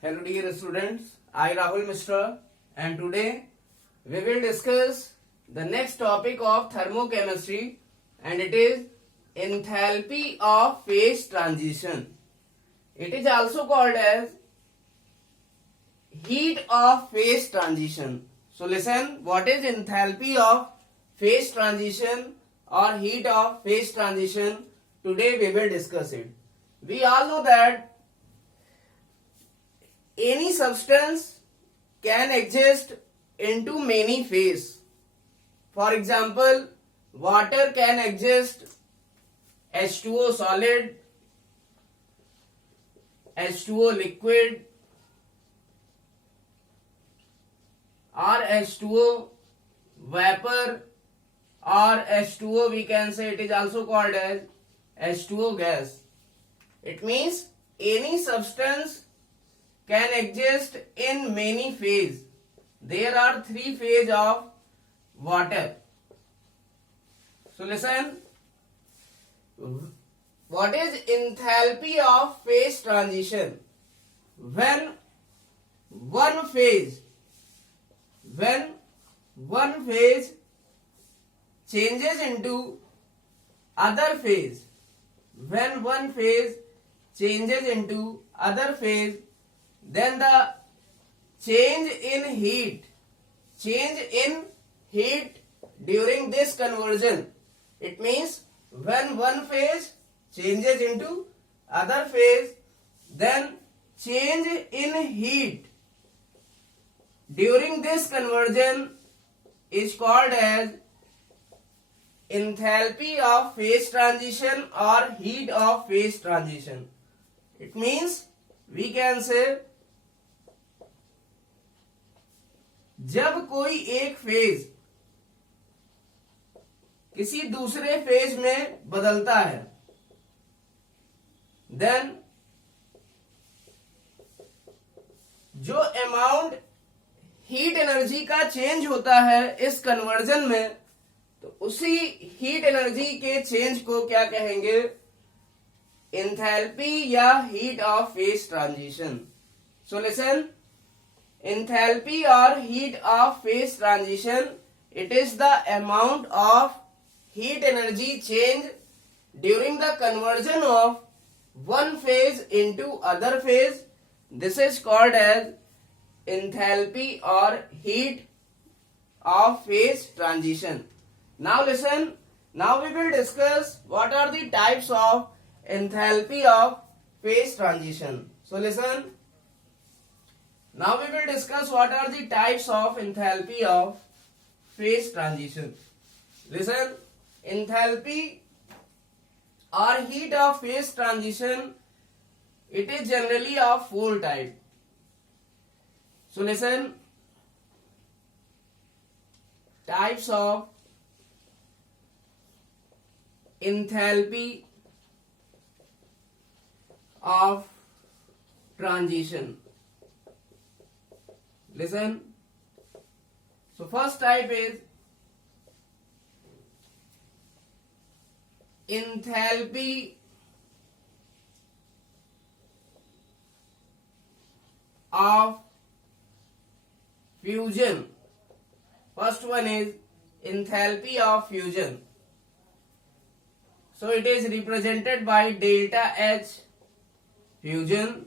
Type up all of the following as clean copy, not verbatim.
Hello dear students, I Rahul Mishra and today we will discuss the next topic of thermochemistry and it is enthalpy of phase transition. It is also called as heat of phase transition. So listen, what is enthalpy of phase transition or heat of phase transition? Today we will discuss it. We all know that any substance can exist into many phases. For example, water can exist H2O solid, H2O liquid, or H2O vapor, or H2O we can say it is also called as H2O gas. It means any substance can exist in many phases. There are three phases of water. So listen, what is enthalpy of phase transition? When one phase changes into other phase, when one phase changes into other phase, then the change in heat during this conversion. It means when one phase changes into other phase, then change in heat during this conversion is called as enthalpy of phase transition or heat of phase transition. It means we can say जब कोई एक phase किसी दूसरे phase में बदलता है, then जो amount heat energy का चेंज होता है इस कन्वर्जन में, तो उसी हीट एनर्जी के चेंज को क्या कहेंगे? एंथैल्पी या heat of phase transition. So listen, enthalpy or heat of phase transition, it is the amount of heat energy change during the conversion of one phase into other phase. This is called as enthalpy or heat of phase transition. Now listen, now we will discuss what are the types of enthalpy of phase transition. So listen, now we will discuss what are the types of enthalpy of phase transition. Listen, enthalpy or heat of phase transition, it is generally of four types. So listen, types of enthalpy of transition. Listen, so first type is enthalpy of fusion. First one is enthalpy of fusion. So it is represented by delta H fusion.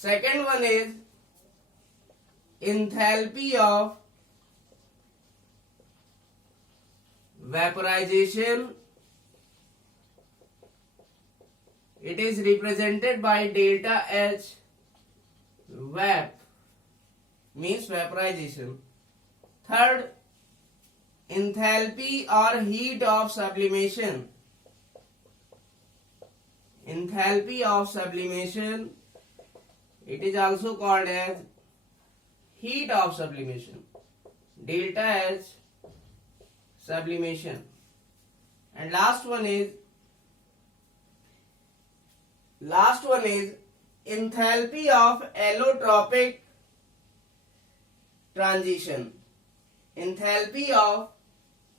Second one is enthalpy of vaporization. It is represented by delta H vap, means vaporization. Third, enthalpy or heat of sublimation. Enthalpy of sublimation, it is also called as heat of sublimation, delta H sublimation. And last one is enthalpy of allotropic transition. Enthalpy of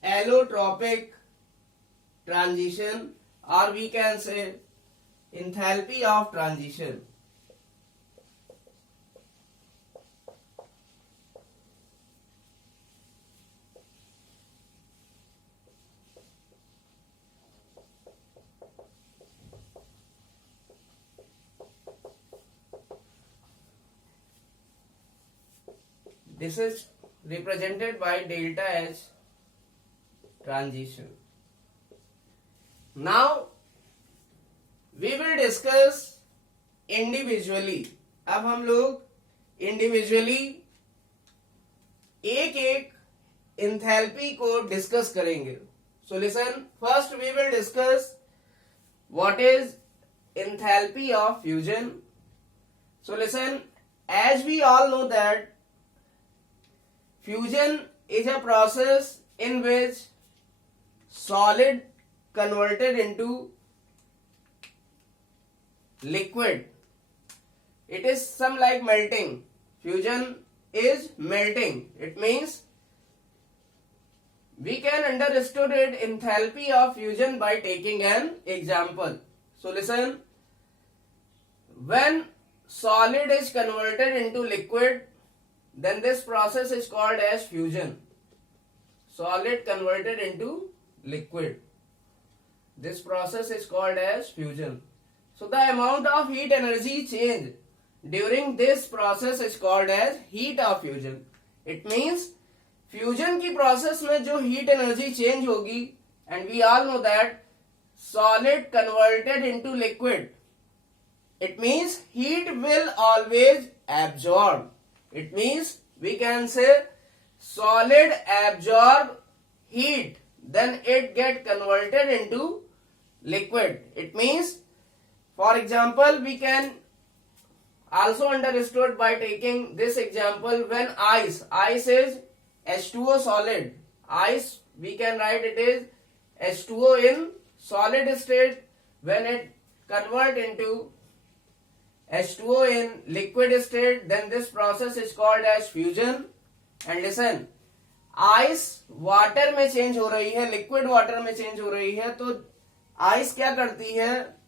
allotropic transition, or we can say enthalpy of transition. This is represented by delta H transition. Now we will discuss individually. अब हम लोग individually एक एक enthalpy को discuss करेंगे. So listen, first we will discuss what is enthalpy of fusion. So listen, as we all know that fusion is a process in which solid converted into liquid. It is some like melting. Fusion is melting. It means we can understand enthalpy of fusion by taking an example. So listen, when solid is converted into liquid, then this process is called as fusion. Solid converted into liquid. This process is called as fusion. So the amount of heat energy change during this process is called as heat of fusion. It means fusion की process में जो heat energy change होगी, and we all know that solid converted into liquid, it means heat will always absorb. It means we can say solid absorb heat, then it get converted into liquid. It means, for example, we can also understood by taking this example when ice is H2O solid. Ice, we can write it is H2O in solid state. When it convert into H2O in liquid state, then this process is called as fusion. And listen, ice water में change हो रही है, liquid water में change हो रही है, तो ice क्या करती है,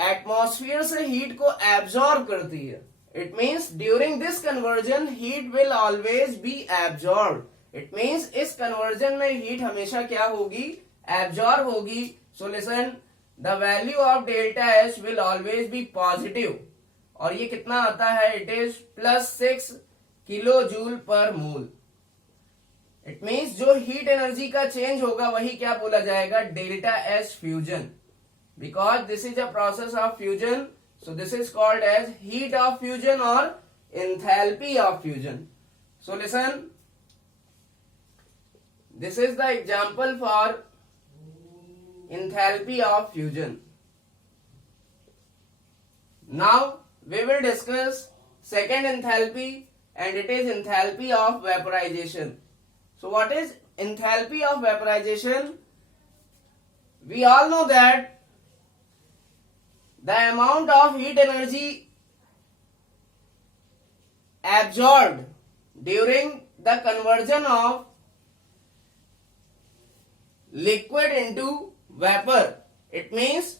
एटमॉस्फेयर से हीट को एब्जॉर्ब करती है. It means during this conversion heat will always be absorb. It means इस कन्वर्जन में हीट हमेशा क्या होगी, एब्जॉर्ब होगी. So listen, the value of delta H will always be positive. और ये कितना आता है, इट इज +6 किलो जूल पर मोल. इट मीन्स जो हीट एनर्जी का चेंज होगा वही क्या बोला जाएगा, delta H fusion. Because this is a process of fusion, so this is called as heat of fusion or enthalpy of fusion. So listen, this is the example for enthalpy of fusion. Now we will discuss second enthalpy, and it is enthalpy of vaporization. So what is enthalpy of vaporization? We all know that the amount of heat energy absorbed during the conversion of liquid into vapor. It means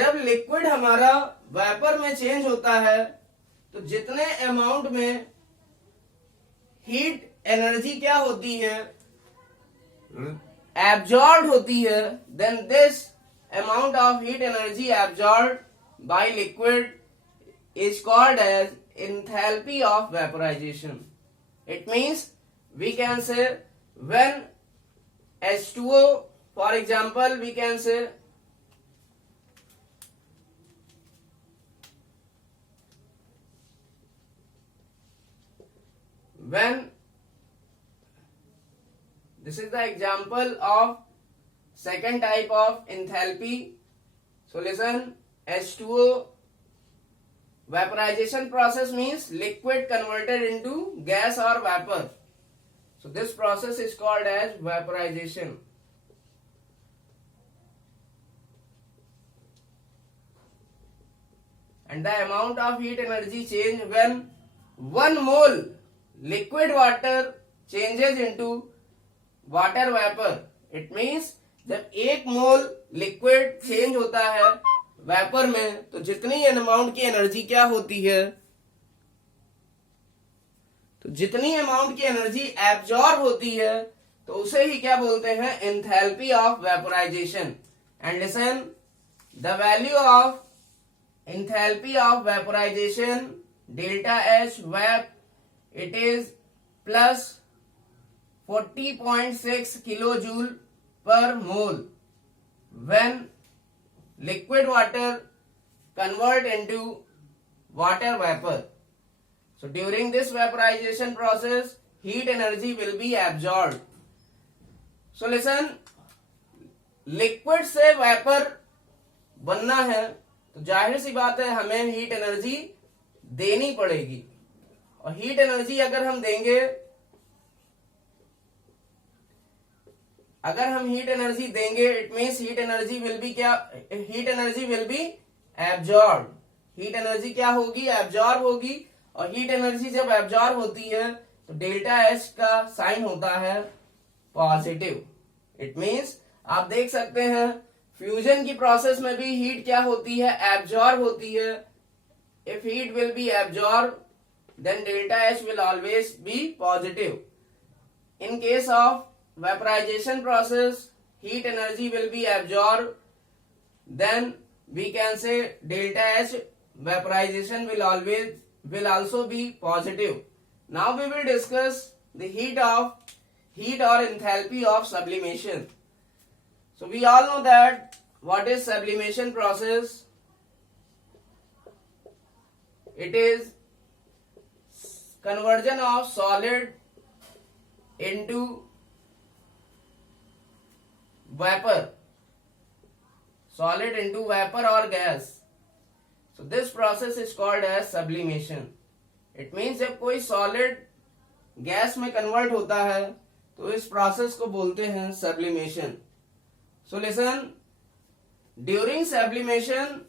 जब liquid हमारा vapor में change होता है, तो जितने amount में heat energy क्या होती है, absorbed होती है, then this amount of heat energy absorbed by liquid is called as enthalpy of vaporization. It means we can say when H2O, for example, we can say when, this is the example of second type of enthalpy. So listen, H2O vaporization process means liquid converted into gas or vapor. So this process is called as vaporization. And the amount of heat energy change when 1 mole liquid water changes into water vapor. It means जब 1 मोल liquid change होता है vapour में, तो जितनी amount की energy क्या होती है, तो जितनी अमाउंट की एनर्जी एब्जॉर्ब होती है तो उसे ही क्या बोलते हैं, enthalpy of vaporisation. And listen, the value of enthalpy of vaporisation delta H vap, it is plus 40.6 kilojoule per mole when liquid water convert into water vapor. So during this vaporization process, heat energy will be absorbed. So listen, liquid से vapor बनना है तो जाहिर सी बात है हमें heat energy देनी पड़ेगी. और हीट एनर्जी अगर हम देंगे, it means heat energy will be क्या, heat energy will be absorb. Heat energy क्या होगी, एब्जॉर्ब होगी. और हीट एनर्जी जब एब्जॉर्ब होती है तो डेल्टा एच का साइन होता है पॉजिटिव. इट मीन्स आप देख सकते हैं फ्यूजन की प्रोसेस में भी हीट क्या होती है, एब्जॉर्ब होती है. If heat will be absorb then delta H will always be positive. In case of vaporization process, heat energy will be absorbed, then we can say delta H vaporization will also be positive. Now we will discuss the heat or enthalpy of sublimation. So we all know that what is sublimation process. It is conversion of solid into vapor or gas. So this process is called as sublimation. It means जब कोई solid gas में convert होता है तो इस process को बोलते हैं sublimation. So listen, during sublimation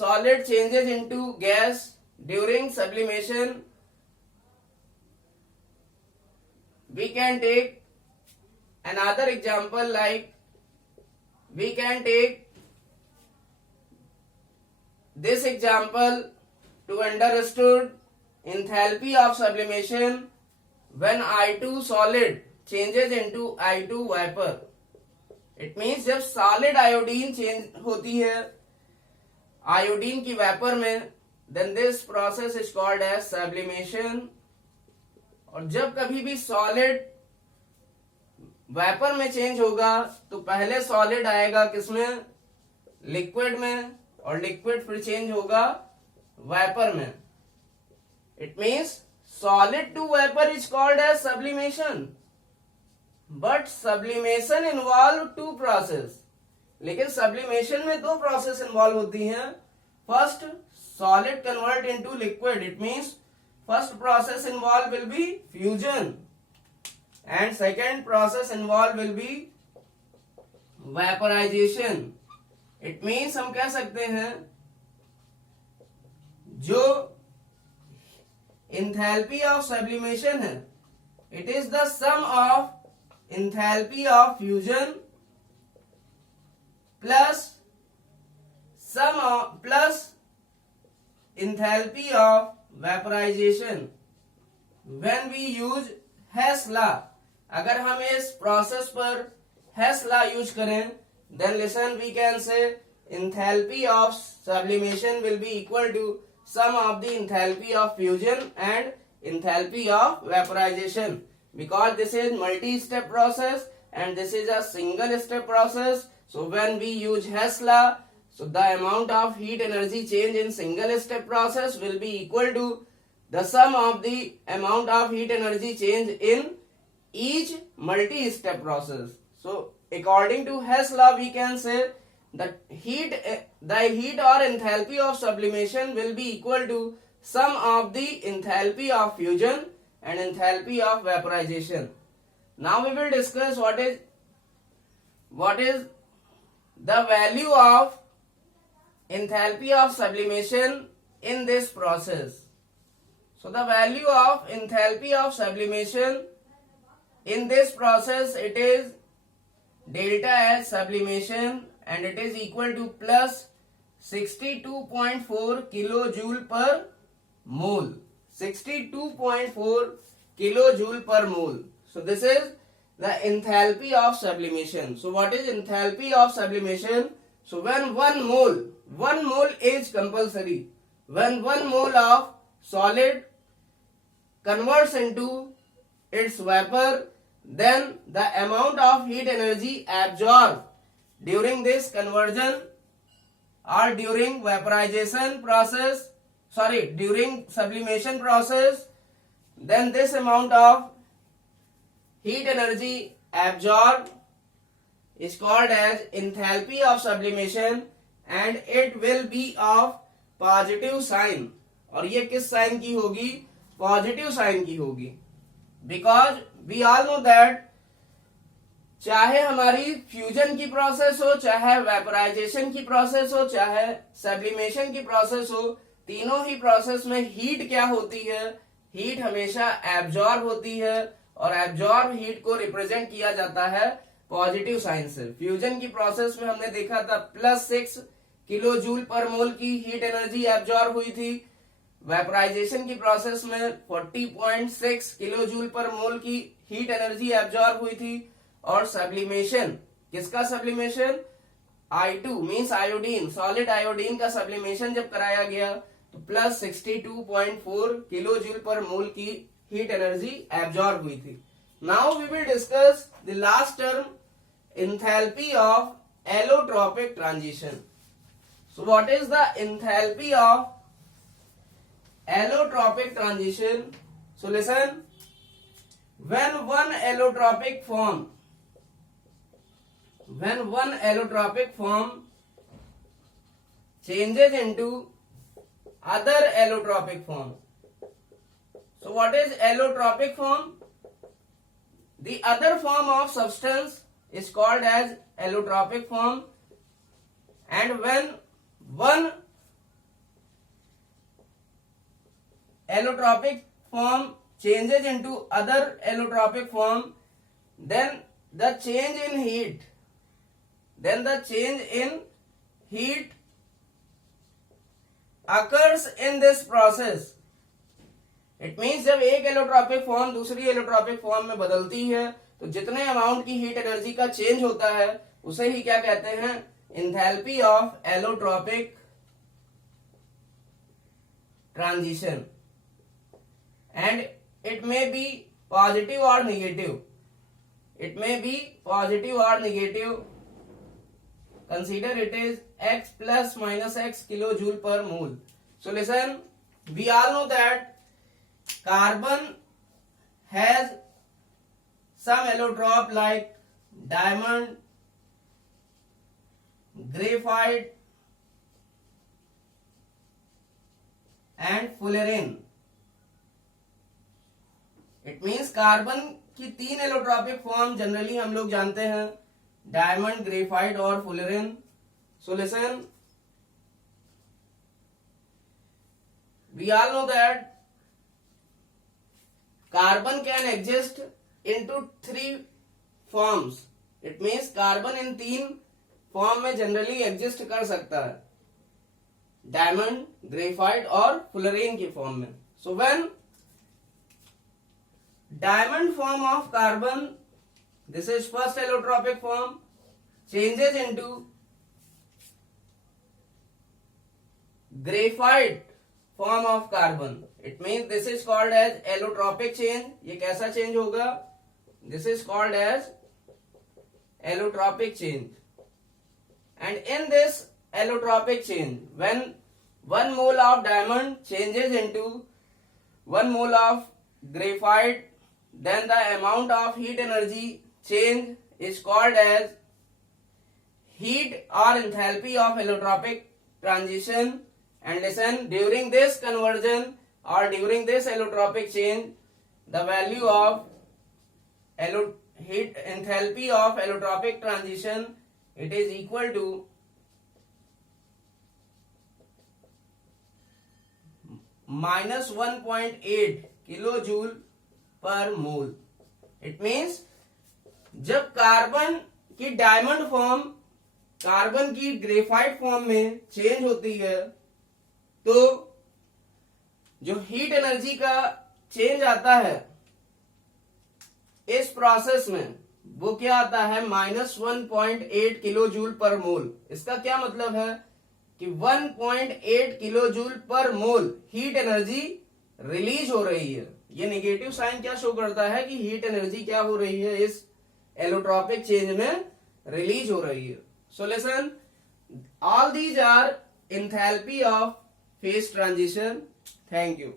solid changes into gas. During sublimation we can take another example, like we can take this example to understood enthalpy of sublimation when I2 solid changes into I2 vapor. It means जब solid iodine change होती है iodine की vapor में, then this process is called as sublimation. और जब कभी भी solid vapour में चेंज होगा तो पहले सॉलिड आएगा किसमें, लिक्विड में, और लिक्विड फिर चेंज होगा वेपर में. It means solid to vapour is called as sublimation. But sublimation involve two process. लेकिन सब्लिमेशन में दो प्रोसेस इन्वॉल्व होती हैं. First, solid convert into liquid. It means first process involved will be fusion and second process involved will be vaporization. It means हम कह सकते हैं जो enthalpy of sublimation है, it is the sum of enthalpy of fusion plus enthalpy of vaporization when we use Hess law. अगर हम इस process पर Hess law यूज करें, then listen, we can say enthalpy of sublimation will be equal to sum of the enthalpy of fusion and enthalpy of vaporization, because this is multi-step process and this is a single step process. So when we use Hess law, so the amount of heat energy change in single step process will be equal to the sum of the amount of heat energy change in each multi-step process. So according to Hess law, we can say that the heat or enthalpy of sublimation will be equal to sum of the enthalpy of fusion and enthalpy of vaporization. Now we will discuss what is the value of enthalpy of sublimation in this process. So the value of enthalpy of sublimation in this process, it is delta H sublimation and it is equal to plus 62.4 kilojoule पर मोल. 62.4 kilojoule per mole. So this is the enthalpy of sublimation. So what is enthalpy of sublimation? So when one mole is compulsory. When 1 mole of solid converts into its vapor, then the amount of heat energy absorbed during this conversion or during vaporization process, during sublimation process, then this amount of heat energy absorbed is called as enthalpy of sublimation and it will be of positive sign. और ये किस sign की होगी? Positive sign की होगी. Because we all know that चाहे हमारी fusion की प्रोसेस हो, चाहे वेपोराइजेशन की प्रोसेस हो, चाहे सब्लिमेशन की प्रोसेस हो, तीनों ही प्रोसेस में हीट क्या होती है? हीट हमेशा एब्जॉर्ब होती है और एब्जॉर्ब हीट को रिप्रेजेंट किया जाता है पॉजिटिव साइन से. फ्यूजन की प्रोसेस में हमने देखा था +6 किलो जूल पर मोल की हीट एनर्जी एब्जॉर्ब हुई थी. वेपोराइजेशन की प्रोसेस में 40.6 किलो जूल पर मोल की हीट एनर्जी एब्जॉर्ब हुई थी. और सब्लिमेशन, किसका sublimation? I2 means iodine, solid iodine का सब्लिमेशन जब कराया गया तो +62.4 किलो जूल पर मोल की हीट एनर्जी एब्जॉर्ब हुई थी. Now we will discuss the last term, enthalpy of allotropic transition. So what is the enthalpy of allotropic transition? So listen, when one allotropic form changes into other allotropic form. So what is allotropic form? The other form of substance is called as allotropic form, and when one allotropic form changes into other allotropic form, then the change in heat occurs in this process. It means जब एक allotropic form दूसरी allotropic form में बदलती है तो जितने amount की heat energy का चेंज होता है उसे ही क्या कहते हैं? Enthalpy of allotropic transition. And it may be positive or negative. It may be positive or negative. Consider it is x plus minus x kilojoule per mole. So listen, we all know that carbon has some allotrope like diamond, graphite and fullerene. It means carbon की 3 allotropic form generally हम लोग जानते हैं, diamond, graphite और fullerene. So listen, we all know that carbon can exist into 3 forms. It means carbon in 3 form में generally exist कर सकता है, डायमंड, ग्रेफाइट और फुलरेन की फॉर्म में. So when diamond form of carbon, this is first allotropic form, changes into graphite form of carbon. It means this is called as allotropic change. ये कैसा change होगा? This is called as allotropic change. And in this allotropic change, when 1 mole of diamond changes into 1 mole of graphite, then the amount of heat energy change is called as heat or enthalpy of allotropic transition. And listen, during this conversion or during this allotropic change, the value of heat enthalpy of allotropic transition, it is equal to -1.8 kilojoule पर मोल. It means जब carbon की diamond form carbon की graphite form में change होती है तो जो heat energy का चेंज आता है इस प्रोसेस में वो क्या आता है -1.8 किलो जूल पर मोल। इसका क्या मतलब है कि 1.8 किलो जूल पर मोल हीट एनर्जी रिलीज हो रही है। ये नेगेटिव साइन क्या शो करता है कि हीट एनर्जी क्या हो रही है, इस एलोट्रॉपिक चेंज में रिलीज हो रही है। So listen, all these are enthalpy of phase transition. Thank you.